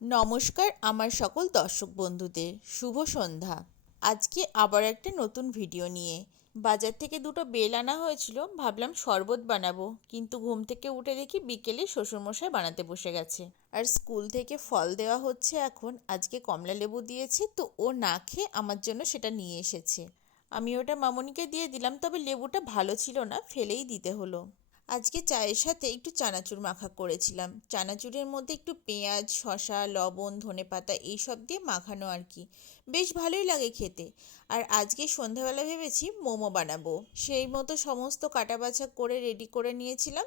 নমস্কার আমার সকল দর্শক বন্ধুদের শুভ সন্ধ্যা। আজকে আবার একটা নতুন ভিডিও নিয়ে বাজার থেকে দুটো বেল আনা হয়েছিল, ভাবলাম শরবত বানাবো, কিন্তু ঘুম থেকে উঠে দেখি বিকেলে শ্বশুরমশাই বানাতে বসে গেছে। আর স্কুল থেকে ফল দেওয়া হচ্ছে এখন, আজকে কমলা লেবু দিয়েছে, তো ও না খেয়ে আমার জন্য সেটা নিয়ে এসেছে। আমি ওটা মামনিকে দিয়ে দিলাম, তবে লেবুটা ভালো ছিল না, ফেলেই দিতে হলো। আজকে চায়ের সাথে একটু চানাচুর মাখা করেছিলাম। চানাচুরের মধ্যে একটু পেঁয়াজ, শসা, লবণ, ধনেপাতা এইসব দিয়ে মাখানো আর কি। বেশ ভালোই লাগে খেতে। আর আজকে সন্ধ্যাবেলা ভেবেছি মোমো বানাবো। সেই মতো সমস্ত কাটা বাছা করে রেডি করে নিয়েছিলাম।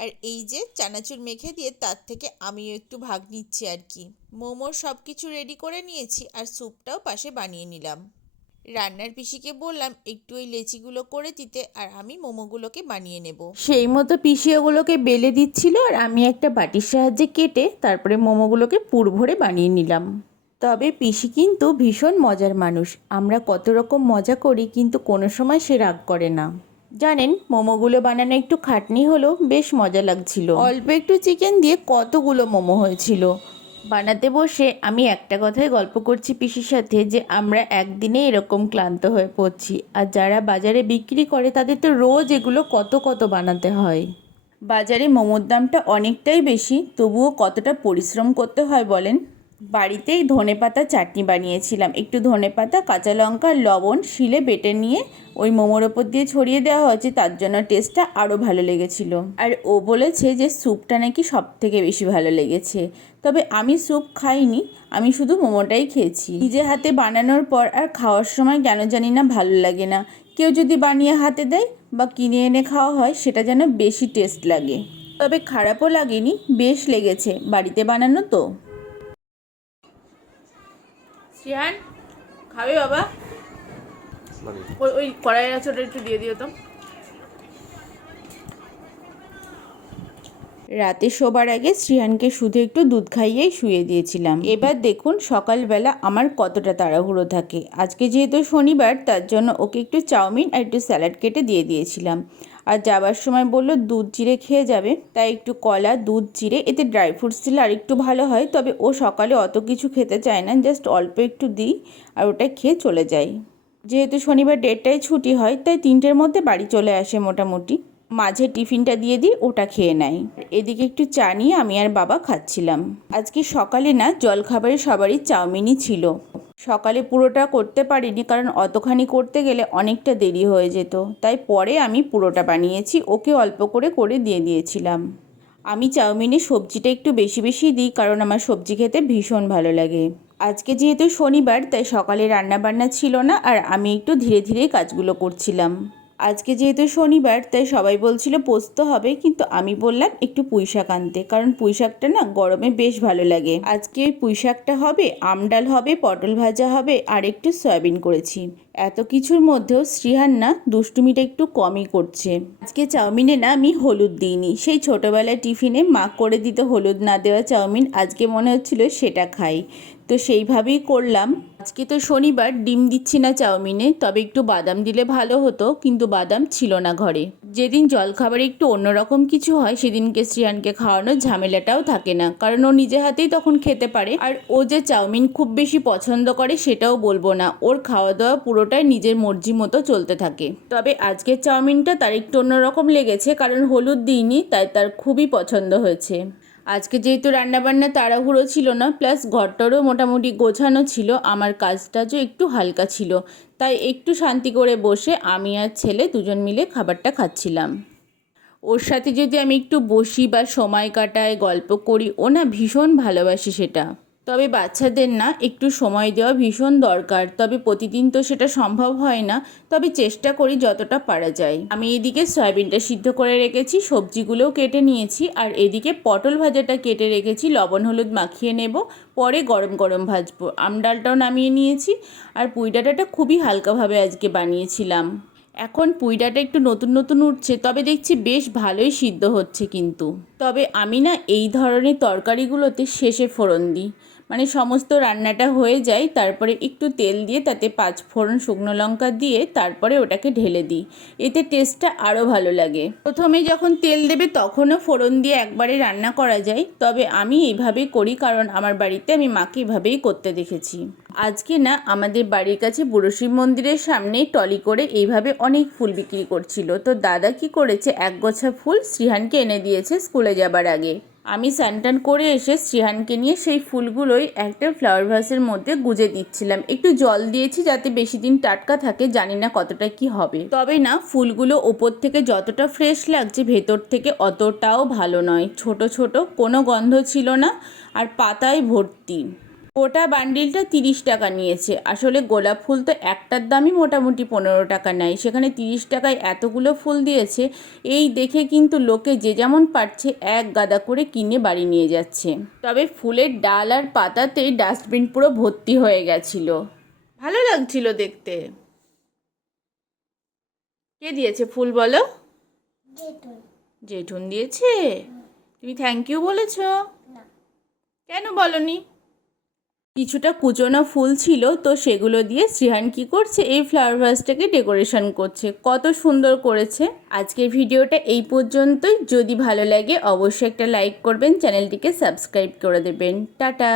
আর এই যে চানাচুর মেখে দিয়ে তার থেকে আমিও একটু ভাগ নিচ্ছি আর কি। মোমোর সব কিছু রেডি করে নিয়েছি, আর স্যুপটাও পাশে বানিয়ে নিলাম। রান্নার পিসিকে বললাম একটু ওই লেচিগুলো করে দিতে, আর আমি মোমোগুলোকে বানিয়ে নেব। সেই মতো পিসি ওগুলোকে বেলে দিচ্ছিল, আর আমি একটা বাটির সাহায্যে কেটে তারপরে মোমোগুলোকে পুর ভরে বানিয়ে নিলাম। তবে পিসি কিন্তু ভীষণ মজার মানুষ। আমরা কত রকম মজা করি, কিন্তু কোনো সময় সে রাগ করে না। জানেন, মোমোগুলো বানানো একটু খাটনি হলেও বেশ মজা লাগছিল। অল্প একটু চিকেন দিয়ে কতগুলো মোমো হয়েছিল। বানাতে বসে আমি একটা কথাই গল্প করছি পিসির সাথে, যে আমরা একদিনে এরকম ক্লান্ত হয়ে পড়ছি, আর যারা বাজারে বিক্রি করে তাদের তো রোজ এগুলো কত কত বানাতে হয়। বাজারে মোমোর দামটা অনেকটাই বেশি, তবুও কতটা পরিশ্রম করতে হয় বলেন। বাড়িতেই ধনেপাতা চাটনি বানিয়েছিলাম। একটু ধনেপাতা, কাঁচা লঙ্কা, লবণ শিলে বেটে নিয়ে ওই মোমোর ওপর দিয়ে ছড়িয়ে দেওয়া হয়েছে, তার জন্য টেস্টটা আরও ভালো লেগেছিল। আর ও বলেছে যে স্যুপটা নাকি সব থেকে বেশি ভালো লেগেছে। তবে আমি স্যুপ খাইনি, আমি শুধু মোমোটাই খেয়েছি। নিজে হাতে বানানোর পর আর খাওয়ার সময় কেন জানি না ভালো লাগে না। কেউ যদি বানিয়ে হাতে দেয় বা কিনে এনে খাওয়া হয়, সেটা যেন বেশি টেস্ট লাগে। তবে খারাপও লাগেনি, বেশ লেগেছে, বাড়িতে বানানো তো। শ্রেয়ান, খাবে বাবা? ওই ওই কড়াই আছে, ওটা একটু দিয়ে দিও তো। রাতে শোবার আগে শ্রিয়ানকে শুধু একটু দুধ খাইয়েই শুয়ে দিয়েছিলাম। এবার দেখুন সকালবেলা আমার কতটা তাড়াহুড়ো থাকে। আজকে যেহেতু শনিবার, তার জন্য ওকে একটু চাউমিন আর একটু স্যালাড কেটে দিয়ে দিয়েছিলাম। আর যাবার সময় বললো দুধ চিড়ে খেয়ে যাবে, তাই একটু কলা, দুধ চিড়ে, এতে ড্রাই ফ্রুটস দিলে আর একটু ভালো হয়। তবে ও সকালে অত কিছু খেতে চায় না, জাস্ট অল্প একটু দিই আর ওটা খেয়ে চলে যায়। যেহেতু শনিবার 1:30টায় ছুটি হয়, তাই 3টের মধ্যে বাড়ি চলে আসে মোটামুটি। মাঝে টিফিনটা দিয়ে দিই, ওটা খেয়ে নেয়। এদিকে একটু চা নিয়ে আমি আর বাবা খাচ্ছিলাম। আজকে সকালে না জলখাবারে সবারই চাউমিনই ছিল। সকালে পুরোটা করতে পারিনি, কারণ অতখানি করতে গেলে অনেকটা দেরি হয়ে যেত, তাই পরে আমি পুরোটা বানিয়েছি, ওকে অল্প করে করে দিয়ে দিয়েছিলাম। আমি চাউমিনে সবজিটা একটু বেশি বেশি দিই, কারণ আমার সবজি খেতে ভীষণ ভালো লাগে। আজকে যেহেতু শনিবার, তাই সকালে রান্নাবান্না ছিল না, আর আমি একটু ধীরে ধীরে কাজগুলো করছিলাম। আজকে যেহেতু শনিবার, তাই সবাই বলছিল পোস্ত হবে, কিন্তু আমি বললাম একটু পুঁই শাক আনতে, কারণ পুঁই শাকটা না গরমে বেশ ভালো লাগে। আজকে ওই পুঁই শাকটা হবে, আমডাল হবে, পটল ভাজা হবে, আর একটু সয়াবিন করেছি। এত কিছুর মধ্যেও শ্রীহান না দুষ্টুমিটা একটু কমই করছে। আজকে চাউমিনে না আমি হলুদ দিইনি। সেই ছোটোবেলায় টিফিনে মা করে দিত হলুদ না দেওয়া চাউমিন, আজকে মনে হচ্ছিল সেটা খাই, তো সেইভাবেই করলাম। আজকে তো শনিবার, ডিম দিচ্ছি না চাউমিনে, তবে একটু বাদাম দিলে ভালো হতো, কিন্তু বাদাম ছিল না ঘরে। যেদিন জলখাবারে একটু অন্যরকম কিছু হয়, সেদিনকে শ্রিয়ানকে খাওয়ানোর ঝামেলাটাও থাকে না, কারণ ও নিজে হাতেই তখন খেতে পারে। আর ও যে চাউমিন খুব বেশি পছন্দ করে সেটাও বলবো না, ওর খাওয়া দাওয়া পুরোটাই নিজের মর্জি মতো চলতে থাকে। তবে আজকের চাউমিনটা তার একটু অন্যরকম লেগেছে, কারণ হলুদ দিইনি, তাই তার খুবই পছন্দ হয়েছে। আজকে যেহেতু রান্নাবান্না তাড়াহুড়ো ছিল না, প্লাস ঘরটারও মোটামুটি গোছানো ছিল, আমার কাজটাজও একটু হালকা ছিল, তাই একটু শান্তি করে বসে আমি আর ছেলে দুজন মিলে খাবারটা খাচ্ছিলাম। ওর সাথে যদি আমি একটু বসি বা সময় কাটাই, গল্প করি, ও না ভীষণ ভালোবাসে সেটা। তবে বাচ্চাদের না একটু সময় দেওয়া ভীষণ দরকার, তবে প্রতিদিন তো সেটা সম্ভব হয় না, তবে চেষ্টা করি যতটা পারা যায়। আমি এদিকে সয়াবিনটা সিদ্ধ করে রেখেছি, সবজিগুলোও কেটে নিয়েছি, আর এদিকে পটল ভাজাটা কেটে রেখেছি, লবণ হলুদ মাখিয়ে নেব, পরে গরম গরম ভাজবো। আমডালটাও নামিয়ে নিয়েছি, আর পুঁই ডাঁটাটা খুবই হালকাভাবে আজকে বানিয়েছিলাম। এখন পুঁই ডাঁটা একটু নতুন নতুন উঠছে, তবে দেখছি বেশ ভালোই সিদ্ধ হচ্ছে কিন্তু। তবে আমি না এই ধরনের তরকারিগুলোতে শেষে ফোড়ন দিই, মানে সমস্ত রান্নাটা হয়ে যায়, তারপরে একটু তেল দিয়ে তাতে 5 ফোড়ন শুকনো লঙ্কা দিয়ে তারপরে ওটাকে ঢেলে দিই। এতে টেস্টটা আরও ভালো লাগে। প্রথমে যখন তেল দেবে তখনও ফোড়ন দিয়ে একবারে রান্না করা যায়, তবে আমি এইভাবেই করি কারণ আমার বাড়িতে আমি মাকে এভাবেই করতে দেখেছি। আজকে না আমাদের বাড়ির কাছে বুড়ো শিব মন্দিরের সামনে টলি করে এইভাবে অনেক ফুল বিক্রি করছিল। তো দাদা কি করেছে, এক গোছা ফুল শ্রীহানকে এনে দিয়েছে স্কুলে যাবার আগে। আমি স্নান করে এসে শ্রীহানকে নিয়ে সেই ফুলগুলোই একটা ফ্লাওয়ার ভাসের মধ্যে গুজে দিচ্ছিলাম। একটু জল দিয়েছি যাতে বেশি দিন টাটকা থাকে, জানি না কতটা কি হবে। তবে না, ফুলগুলো ওপর থেকে যতটা ফ্রেশ লাগছে ভেতর থেকে অতটাও ভালো নয়। ছোট ছোট, কোনো গন্ধ ছিল না, আর পাতায় ভর্তি। গোটা বান্ডিলটা 30 টাকা নিয়েছে। আসলে গোলাপ ফুল তো একটার দামই মোটামুটি 15 টাকা নেয়, সেখানে 30 টাকায় এতগুলো ফুল দিয়েছে। এই দেখে কিন্তু লোকে যে যেমন পারছে এক গাদা করে কিনে বাড়ি নিয়ে যাচ্ছে। তবে ফুলের ডাল আর পাতাতে ডাস্টবিন পুরো ভর্তি হয়ে গেছিল। ভালো লাগছিল দেখতে। কে দিয়েছে ফুল বলো? জেঠুন দিয়েছে। তুমি থ্যাংক ইউ বলেছ? কেন বলনি? কিছুটা কুচনো ফুল ছিল, তো সেগুলো দিয়ে শ্রীহান কি করছে, এই ফ্লাওয়ার ভাসটাকে ডেকোরেশন করছে। কত সুন্দর করেছে। আজকের ভিডিওটা এই পর্যন্তই। যদি ভালো লাগে অবশ্যই একটা লাইক করবেন, চ্যানেলটিকে সাবস্ক্রাইব করে দেবেন। টাটা।